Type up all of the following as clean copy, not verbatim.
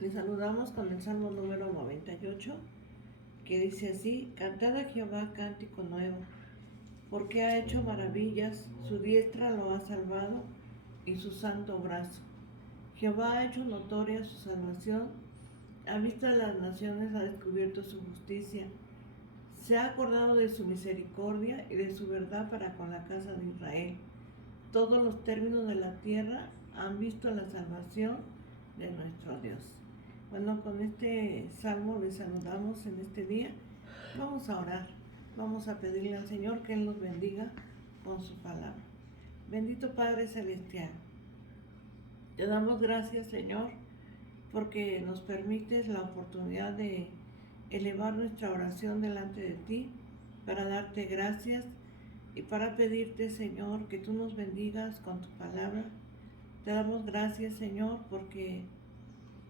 Les saludamos con el Salmo número 98, que dice así: Cantad a Jehová cántico nuevo, porque ha hecho maravillas, su diestra lo ha salvado y su santo brazo. Jehová ha hecho notoria su salvación, a vista de las naciones ha descubierto su justicia. Se ha acordado de su misericordia y de su verdad para con la casa de Israel. Todos los términos de la tierra han visto la salvación de nuestro Dios. Bueno, con este salmo les saludamos en este día. Vamos a orar, vamos a pedirle al Señor que Él nos bendiga con su palabra. Bendito Padre Celestial, te damos gracias, Señor, porque nos permites la oportunidad de elevar nuestra oración delante de ti para darte gracias y para pedirte, Señor, que tú nos bendigas con tu palabra. Te damos gracias, Señor, porque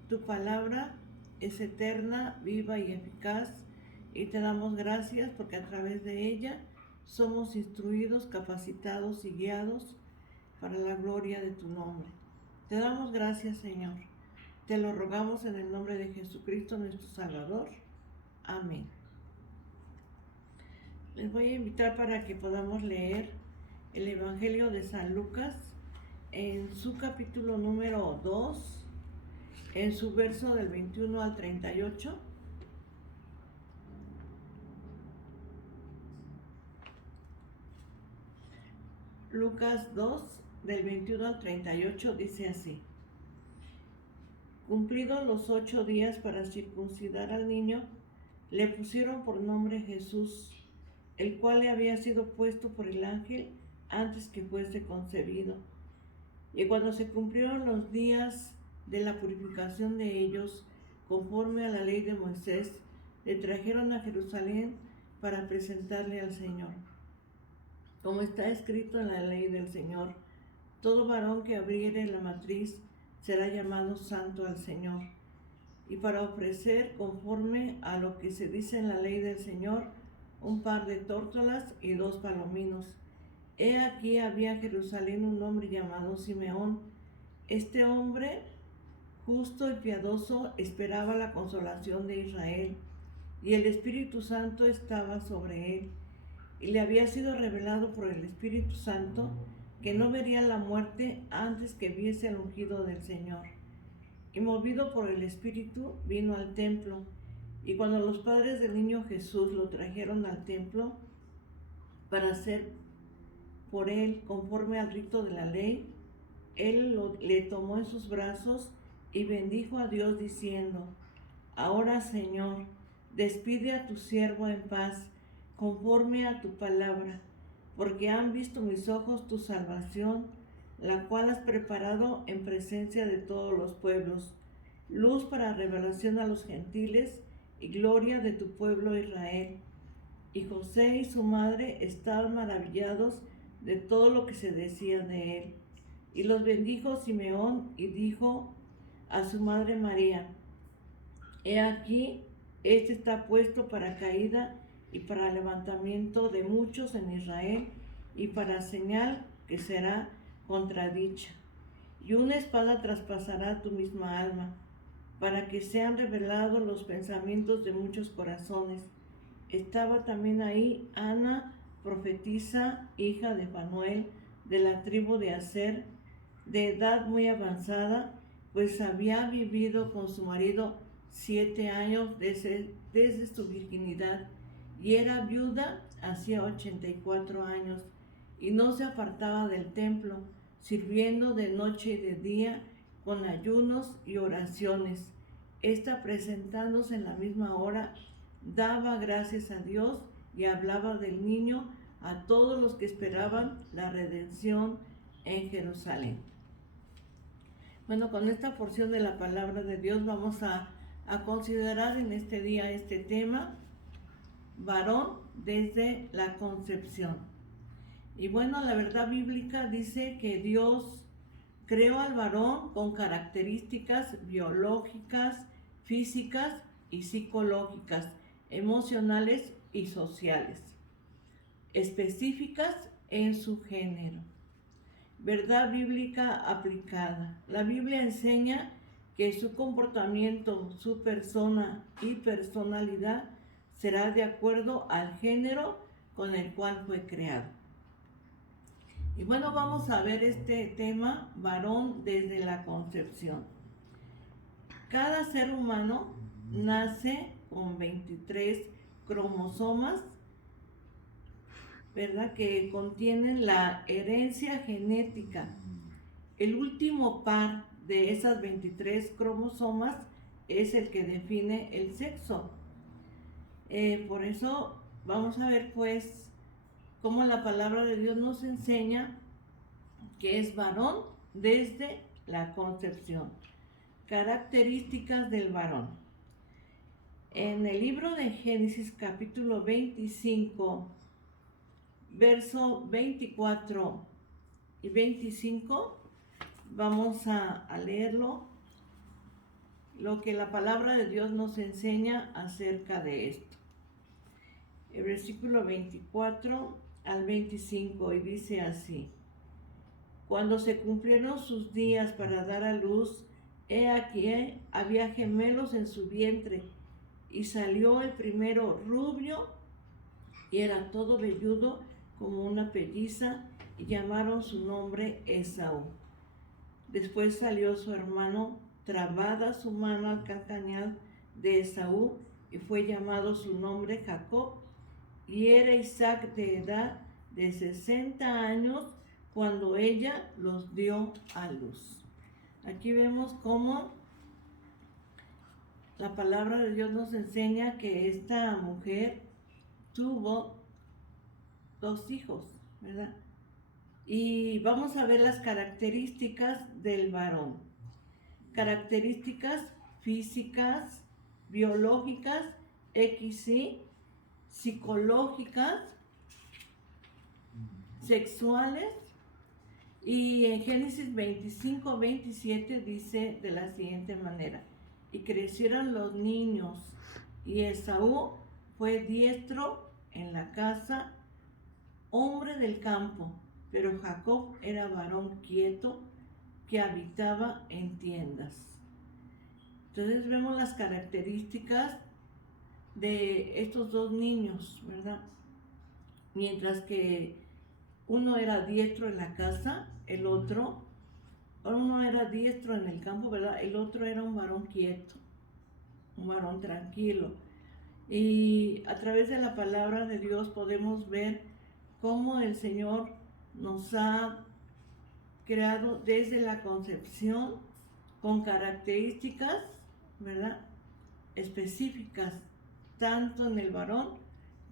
tu palabra es eterna, viva y eficaz, y te damos gracias porque a través de ella somos instruidos, capacitados y guiados para la gloria de tu nombre. Te damos gracias, Señor. Te lo rogamos en el nombre de Jesucristo, nuestro Salvador. Amén. Les voy a invitar para que podamos leer el Evangelio de San Lucas en su capítulo número 2, en su verso del 21 al 38. Lucas 2, del 21 al 38, dice así: Cumplidos los 8 días para circuncidar al niño, le pusieron por nombre Jesús, el cual le había sido puesto por el ángel antes que fuese concebido. Y cuando se cumplieron los días de la purificación de ellos, conforme a la ley de Moisés, le trajeron a Jerusalén para presentarle al Señor. Como está escrito en la ley del Señor, todo varón que abriere la matriz será llamado santo al Señor. Y para ofrecer, conforme a lo que se dice en la ley del Señor, un par de tórtolas y 2 palominos. He aquí había en Jerusalén un hombre llamado Simeón. Este hombre, justo y piadoso, esperaba la consolación de Israel, y el Espíritu Santo estaba sobre él. Y le había sido revelado por el Espíritu Santo que no vería la muerte antes que viese el ungido del Señor. Y movido por el Espíritu, vino al templo. Y cuando los padres del niño Jesús lo trajeron al templo para hacer por él conforme al rito de la ley, él le tomó en sus brazos y bendijo a Dios diciendo: Ahora, Señor, despide a tu siervo en paz, conforme a tu palabra, porque han visto mis ojos tu salvación, la cual has preparado en presencia de todos los pueblos, luz para revelación a los gentiles y gloria de tu pueblo Israel. Y José y su madre estaban maravillados de todo lo que se decía de él. Y los bendijo Simeón y dijo a su madre María: He aquí, este está puesto para caída y para levantamiento de muchos en Israel, y para señal que será contradicha. Y una espada traspasará tu misma alma, para que sean revelados los pensamientos de muchos corazones. Estaba también ahí Ana, profetisa, hija de Fanuel, de la tribu de Aser, de edad muy avanzada, pues había vivido con su marido 7 años desde su virginidad, y era viuda hacía 84 años, y no se apartaba del templo, sirviendo de noche y de día con ayunos y oraciones. Esta, presentándose en la misma hora, daba gracias a Dios y hablaba del niño a todos los que esperaban la redención en Jerusalén. Bueno, con esta porción de la palabra de Dios vamos a considerar en este día este tema: varón desde la concepción. Y bueno, la verdad bíblica dice que Dios creó al varón con características biológicas, físicas y psicológicas, emocionales y sociales, específicas en su género. Verdad bíblica aplicada. La Biblia enseña que su comportamiento, su persona y personalidad será de acuerdo al género con el cual fue creado. Y bueno, vamos a ver este tema, varón desde la concepción. Cada ser humano nace con 23 cromosomas, ¿verdad?, que contienen la herencia genética. El último par de esas 23 cromosomas es el que define el sexo. Por eso vamos a ver pues cómo la palabra de Dios nos enseña que es varón desde la concepción. Características del varón. En el libro de Génesis capítulo 25, verso 24 y 25, vamos a leerlo, lo que la palabra de Dios nos enseña acerca de esto. El versículo 24 al 25, y dice así: Cuando se cumplieron sus días para dar a luz, he aquí había gemelos en su vientre, y salió el primero rubio, y era todo velludo como una pelliza, y llamaron su nombre Esaú. Después salió su hermano, trabada su mano al calcañar de Esaú, y fue llamado su nombre Jacob. Y era Isaac de edad de 60 años cuando ella los dio a luz. Aquí vemos cómo la palabra de Dios nos enseña que esta mujer tuvo 2 hijos, ¿verdad? Y vamos a ver las características del varón. Características físicas, biológicas, XY, psicológicas, sexuales. Y en Génesis 25, 27 dice de la siguiente manera: y crecieron los niños, y Esaú fue diestro en la casa, hombre del campo, pero Jacob era varón quieto que habitaba en tiendas. Entonces vemos las características de estos 2 niños, ¿verdad? Mientras que uno era diestro en la casa, uno era diestro en el campo, ¿verdad? El otro era un varón quieto, un varón tranquilo. Y a través de la palabra de Dios podemos ver cómo el Señor nos ha creado desde la concepción con características, ¿verdad?, específicas, tanto en el varón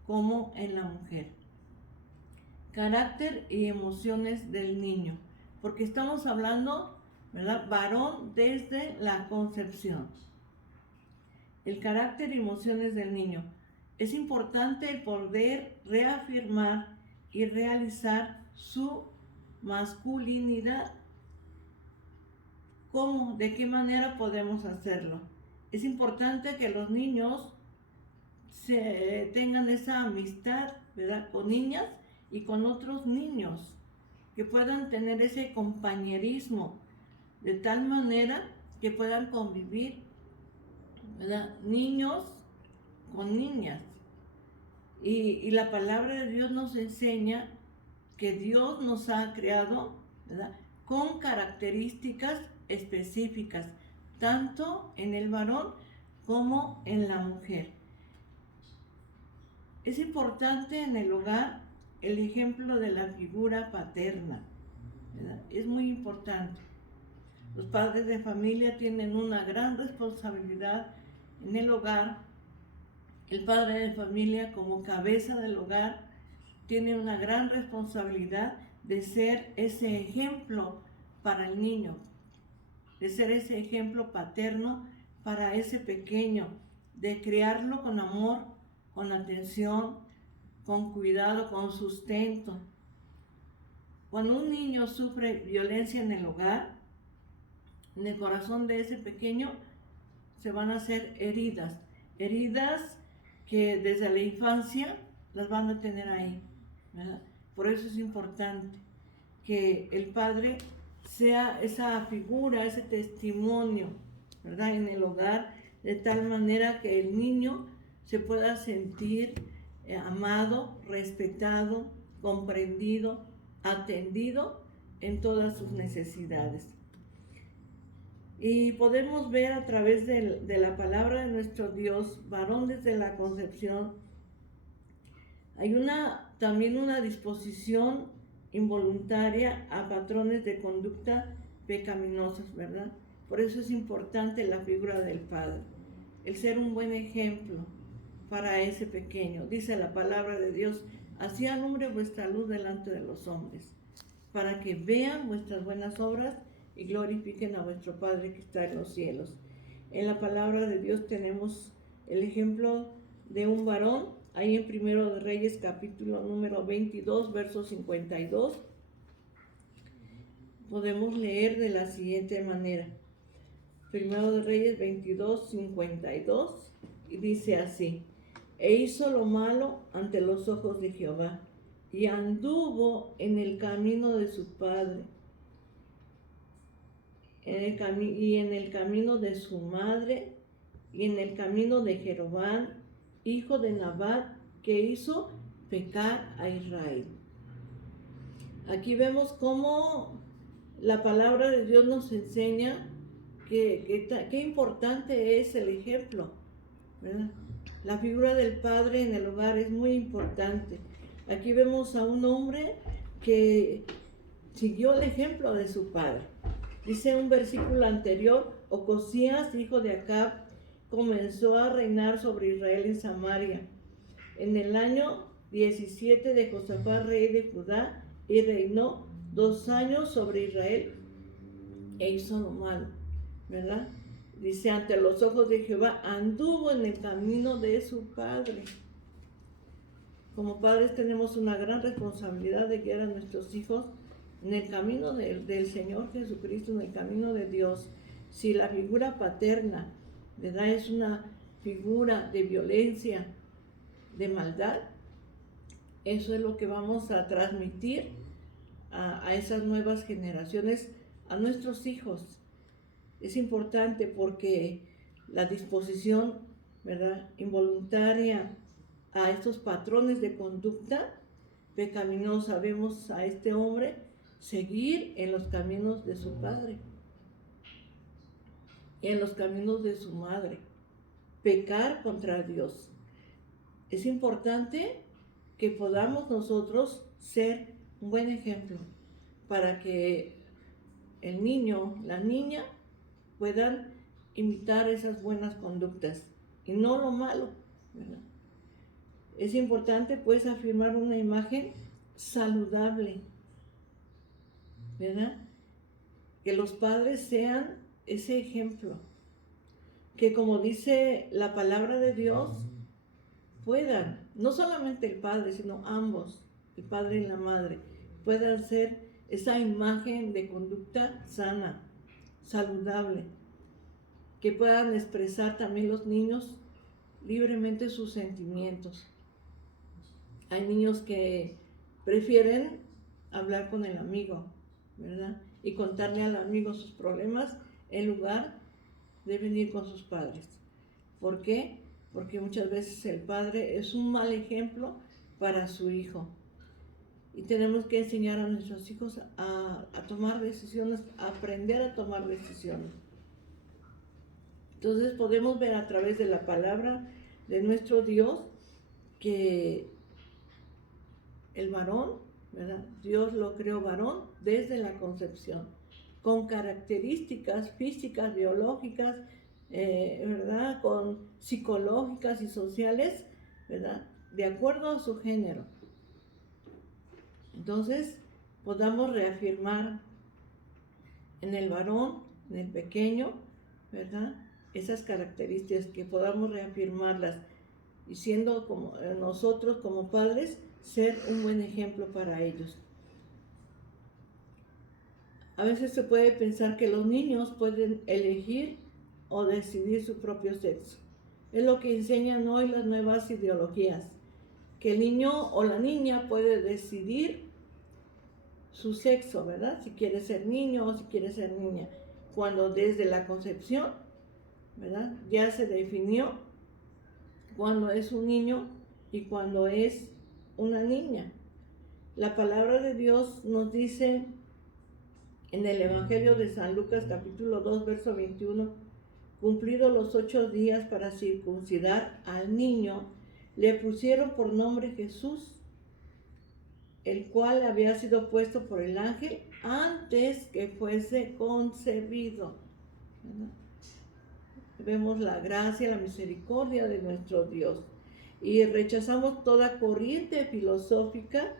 como en la mujer. Carácter y emociones del niño, porque estamos hablando, ¿verdad?, varón desde la concepción. El carácter y emociones del niño. Es importante el poder reafirmar y realizar su masculinidad. ¿Cómo? ¿De qué manera podemos hacerlo? Es importante que los niños tengan esa amistad, ¿verdad?, con niñas y con otros niños, que puedan tener ese compañerismo, de tal manera que puedan convivir, ¿verdad?, niños con niñas. Y la palabra de Dios nos enseña que Dios nos ha creado, ¿verdad?, con características específicas, tanto en el varón como en la mujer. Es importante en el hogar el ejemplo de la figura paterna, ¿verdad? Es muy importante. Los padres de familia tienen una gran responsabilidad en el hogar. El padre de familia, como cabeza del hogar, tiene una gran responsabilidad de ser ese ejemplo para el niño, de ser ese ejemplo paterno para ese pequeño, de criarlo con amor, con atención, con cuidado, con sustento. Cuando un niño sufre violencia en el hogar, en el corazón de ese pequeño se van a hacer heridas que desde la infancia las van a tener ahí, ¿verdad? Por eso es importante que el padre sea esa figura, ese testimonio ¿verdad? En el hogar, de tal manera que el niño se pueda sentir amado, respetado, comprendido, atendido en todas sus necesidades. Y podemos ver a través de la palabra de nuestro Dios, varón desde la concepción, hay también una disposición involuntaria a patrones de conducta pecaminosos, ¿verdad? Por eso es importante la figura del padre, el ser un buen ejemplo para ese pequeño. Dice la palabra de Dios, así alumbre vuestra luz delante de los hombres, para que vean vuestras buenas obras y glorifiquen a vuestro Padre que está en los cielos. En la palabra de Dios tenemos el ejemplo de un varón, ahí en Primero de Reyes, capítulo número 22, verso 52. Podemos leer de la siguiente manera. Primero de Reyes 22, 52, y dice así: e hizo lo malo ante los ojos de Jehová, y anduvo en el camino de su padre, y en el camino de su madre, y en el camino de Jeroboam, hijo de Nabat, que hizo pecar a Israel. Aquí vemos cómo la palabra de Dios nos enseña qué importante es el ejemplo, ¿verdad? La figura del padre en el hogar es muy importante. Aquí vemos a un hombre que siguió el ejemplo de su padre. Dice un versículo anterior, Ocosías, hijo de Acab, comenzó a reinar sobre Israel en Samaria en el año 17 de Josafat, rey de Judá, y reinó 2 años sobre Israel e hizo lo malo, ¿verdad? Dice, ante los ojos de Jehová anduvo en el camino de su padre. Como padres tenemos una gran responsabilidad de guiar a nuestros hijos en el camino del Señor Jesucristo, en el camino de Dios. Si la figura paterna, ¿verdad?, es una figura de violencia, de maldad, eso es lo que vamos a transmitir a esas nuevas generaciones, a nuestros hijos. Es importante porque la disposición, ¿verdad?, involuntaria a estos patrones de conducta pecaminosa, vemos a este hombre seguir en los caminos de su padre, en los caminos de su madre, pecar contra Dios. Es importante que podamos nosotros ser un buen ejemplo para que el niño, la niña puedan imitar esas buenas conductas y no lo malo, ¿verdad? Es importante pues afirmar una imagen saludable, ¿verdad? Que los padres sean ese ejemplo, que como dice la palabra de Dios, puedan, no solamente el padre, sino ambos, el padre y la madre, puedan ser esa imagen de conducta sana, saludable, que puedan expresar también los niños libremente sus sentimientos. Hay niños que prefieren hablar con el amigo, ¿verdad?, y contarle al amigo sus problemas en lugar de venir con sus padres. ¿Por qué? Porque muchas veces el padre es un mal ejemplo para su hijo. Y tenemos que enseñar a nuestros hijos a tomar decisiones, a aprender a tomar decisiones. Entonces podemos ver a través de la palabra de nuestro Dios que el varón, ¿verdad?, Dios lo creó varón desde la concepción, con características físicas, biológicas, ¿verdad?, con psicológicas y sociales, ¿verdad?, de acuerdo a su género. Entonces, podamos reafirmar en el varón, en el pequeño, ¿verdad?, esas características, que podamos reafirmarlas y siendo como nosotros como padres, ser un buen ejemplo para ellos. A veces se puede pensar que los niños pueden elegir o decidir su propio sexo. Es lo que enseñan hoy las nuevas ideologías, que el niño o la niña puede decidir su sexo, ¿verdad?, si quiere ser niño o si quiere ser niña, cuando desde la concepción ¿verdad? Ya se definió cuando es un niño y cuando es una niña. La palabra de Dios nos dice en el Evangelio de San Lucas capítulo 2 verso 21, cumplidos los 8 días para circuncidar al niño, le pusieron por nombre Jesús, el cual había sido puesto por el ángel antes que fuese concebido. ¿Verdad? Vemos la gracia, la misericordia de nuestro Dios y rechazamos toda corriente filosófica,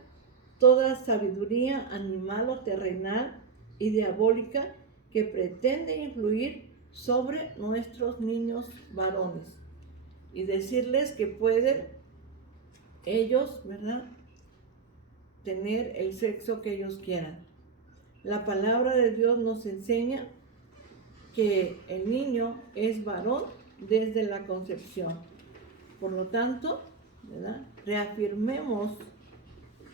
toda sabiduría animal o terrenal y diabólica que pretende influir sobre nuestros niños varones y decirles que pueden ellos, ¿verdad?, tener el sexo que ellos quieran. La palabra de Dios nos enseña que el niño es varón desde la concepción. Por lo tanto, ¿verdad?, reafirmemos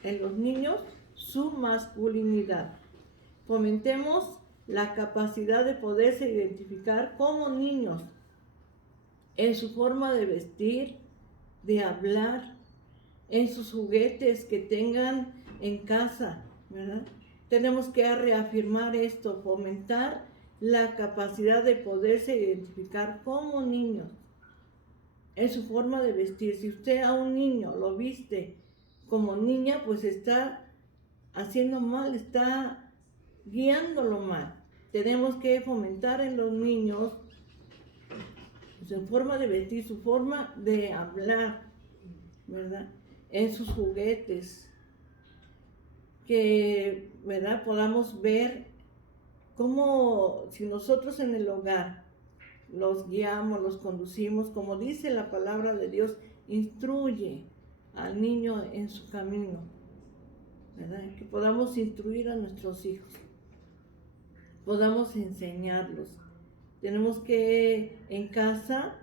en los niños su masculinidad. Fomentemos la capacidad de poderse identificar como niños en su forma de vestir, de hablar, en sus juguetes que tengan en casa, ¿verdad? Tenemos que reafirmar esto, fomentar la capacidad de poderse identificar como niños en su forma de vestir. Si usted a un niño lo viste como niña, pues está haciendo mal, está guiándolo mal. Tenemos que fomentar en los niños su forma de vestir, su forma de hablar, ¿verdad?, en sus juguetes, que, ¿verdad?, podamos ver cómo si nosotros en el hogar los guiamos, los conducimos, como dice la palabra de Dios, instruye al niño en su camino, ¿verdad?, que podamos instruir a nuestros hijos, podamos enseñarlos. Tenemos que en casa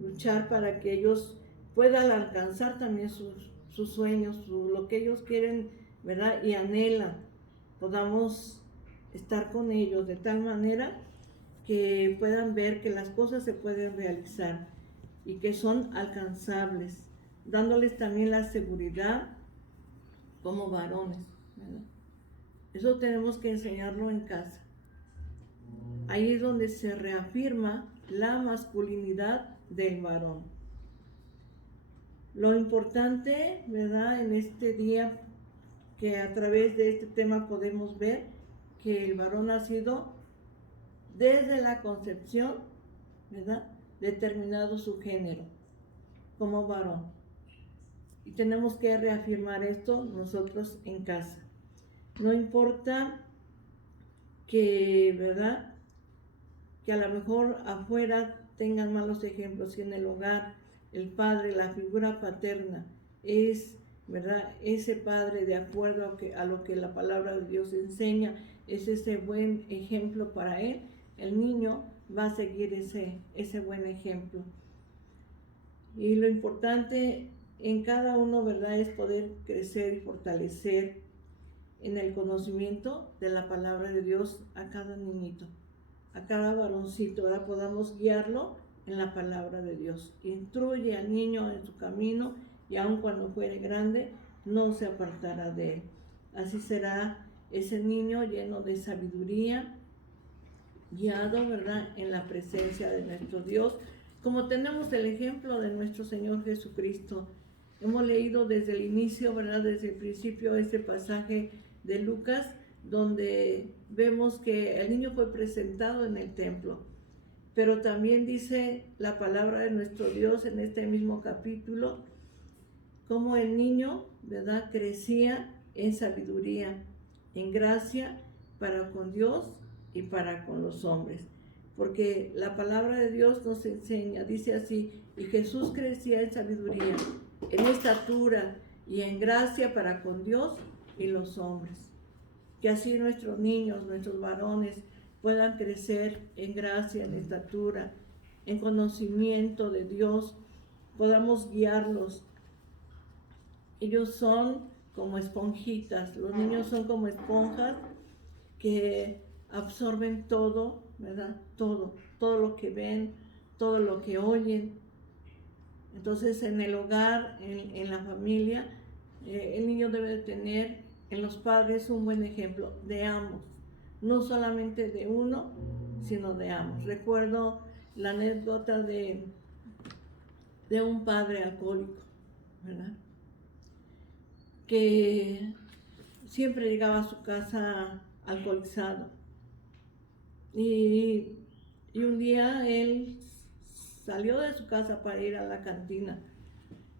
luchar para que ellos puedan alcanzar también sus sueños, lo que ellos quieren, ¿verdad?, y anhelan. Podamos estar con ellos de tal manera que puedan ver que las cosas se pueden realizar y que son alcanzables, dándoles también la seguridad como varones, ¿verdad? Eso tenemos que enseñarlo en casa. Ahí es donde se reafirma la masculinidad del varón. Lo importante, ¿verdad?, en este día, que a través de este tema podemos ver que el varón ha sido desde la concepción, ¿verdad?, determinado su género como varón. Y tenemos que reafirmar esto nosotros en casa. No importa que, ¿verdad?, que a lo mejor afuera tengan malos ejemplos, y en el hogar el padre, la figura paterna es, ¿verdad?, ese padre de acuerdo a lo que la palabra de Dios enseña, es ese buen ejemplo para él, el niño va a seguir ese buen ejemplo. Y lo importante en cada uno, ¿verdad?, es poder crecer y fortalecer en el conocimiento de la palabra de Dios a cada niñito, a cada varoncito, ¿verdad?, podamos guiarlo en la palabra de Dios. Instruye al niño en su camino y aun cuando fuere grande no se apartará de él. Así será ese niño lleno de sabiduría, guiado, ¿verdad?, en la presencia de nuestro Dios, como tenemos el ejemplo de nuestro Señor Jesucristo. Hemos leído desde el inicio, ¿verdad?, desde el principio, este pasaje de Lucas, donde vemos que el niño fue presentado en el templo, pero también dice la palabra de nuestro Dios en este mismo capítulo, cómo el niño, ¿verdad?, crecía en sabiduría, en gracia para con Dios y para con los hombres. Porque la palabra de Dios nos enseña, dice así, y Jesús crecía en sabiduría, en estatura y en gracia para con Dios y los hombres. Que así nuestros niños, nuestros varones, puedan crecer en gracia, en estatura, en conocimiento de Dios, podamos guiarlos. Ellos son como esponjitas, los niños son como esponjas que absorben todo, ¿verdad? Todo lo que ven, todo lo que oyen. Entonces, en el hogar, en la familia, el niño debe de tener en los padres un buen ejemplo de ambos, no solamente de uno, sino de ambos. Recuerdo la anécdota de un padre alcohólico, ¿verdad? Que siempre llegaba a su casa alcoholizado. Y un día él salió de su casa para ir a la cantina.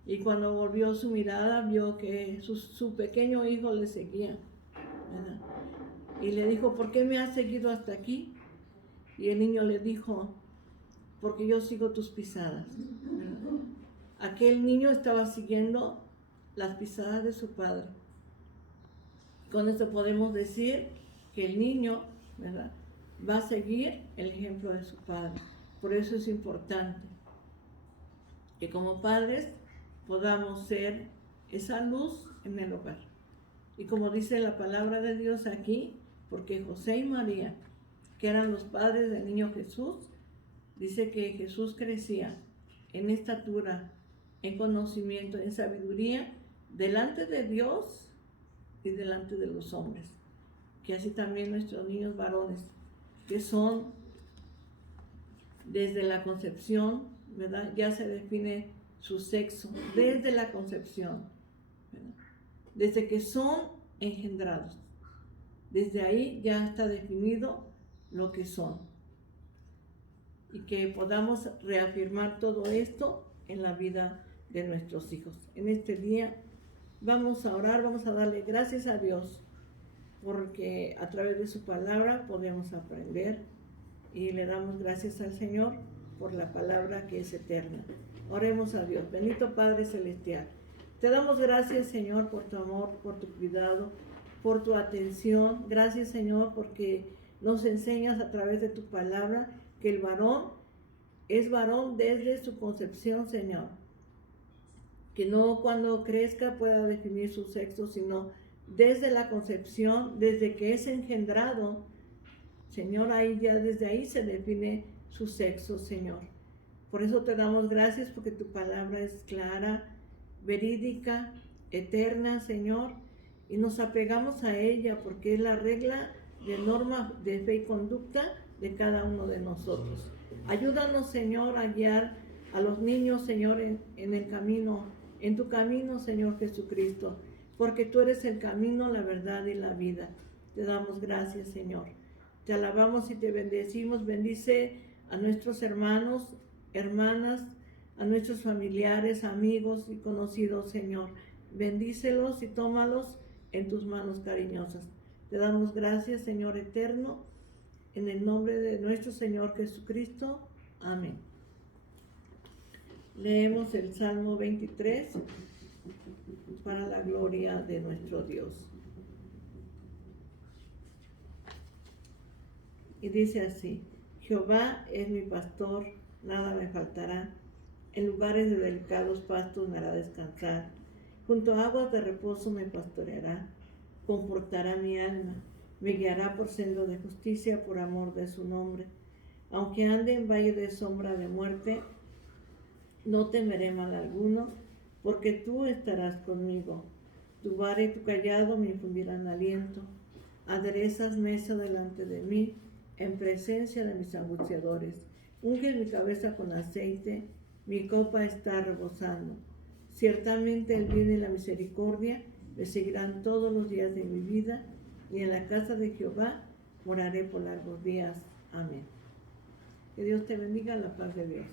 Y cuando volvió su mirada, vio que su pequeño hijo le seguía, ¿verdad? Y le dijo, ¿por qué me has seguido hasta aquí? Y el niño le dijo, porque yo sigo tus pisadas, ¿verdad? Aquel niño estaba siguiendo las pisadas de su padre. Con esto podemos decir que el niño, ¿verdad?, va a seguir el ejemplo de su padre. Por eso es importante que como padres podamos ser esa luz en el hogar. Y como dice la palabra de Dios aquí, porque José y María, que eran los padres del niño Jesús, dice que Jesús crecía en estatura, en conocimiento, en sabiduría, delante de Dios y delante de los hombres. Que así también nuestros niños varones, que son desde la concepción, ¿verdad? Ya se define su sexo, desde la concepción, ¿verdad? Desde que son engendrados. Desde ahí ya está definido lo que son. Y que podamos reafirmar todo esto en la vida de nuestros hijos. En este día vamos a orar, vamos a darle gracias a Dios, porque a través de su palabra podemos aprender, y le damos gracias al Señor por la palabra que es eterna. Oremos a Dios. Bendito Padre Celestial, te damos gracias, Señor, por tu amor, por tu cuidado, por tu atención. Gracias, Señor, porque nos enseñas a través de tu palabra que el varón es varón desde su concepción, Señor. Que no cuando crezca pueda definir su sexo, sino desde la concepción, desde que es engendrado, Señor, ahí ya desde ahí se define su sexo, Señor. Por eso te damos gracias, porque tu palabra es clara, verídica, eterna, Señor, y nos apegamos a ella porque es la regla de norma de fe y conducta de cada uno de nosotros. Ayúdanos, Señor, a guiar a los niños, Señor, en el camino, en tu camino, Señor Jesucristo, porque tú eres el camino, la verdad y la vida. Te damos gracias, Señor. Te alabamos y te bendecimos. Bendice a nuestros hermanos, hermanas, a nuestros familiares, amigos y conocidos, Señor. Bendícelos y tómalos en tus manos cariñosas. Te damos gracias, Señor eterno, en el nombre de nuestro Señor Jesucristo. Amén. Leemos el Salmo 23 para la gloria de nuestro Dios. Y dice así: Jehová es mi pastor, nada me faltará. En lugares de delicados pastos me hará descansar. Junto a aguas de reposo me pastoreará. Confortará mi alma. Me guiará por senda de justicia por amor de su nombre. Aunque ande en valle de sombra de muerte, no temeré mal alguno, porque tú estarás conmigo. Tu vara y tu cayado me infundirán aliento. Aderezas mesa delante de mí, en presencia de mis angustiadores. Unges mi cabeza con aceite, mi copa está rebosando. Ciertamente el bien y la misericordia me seguirán todos los días de mi vida, y en la casa de Jehová moraré por largos días. Amén. Que Dios te bendiga, la paz de Dios.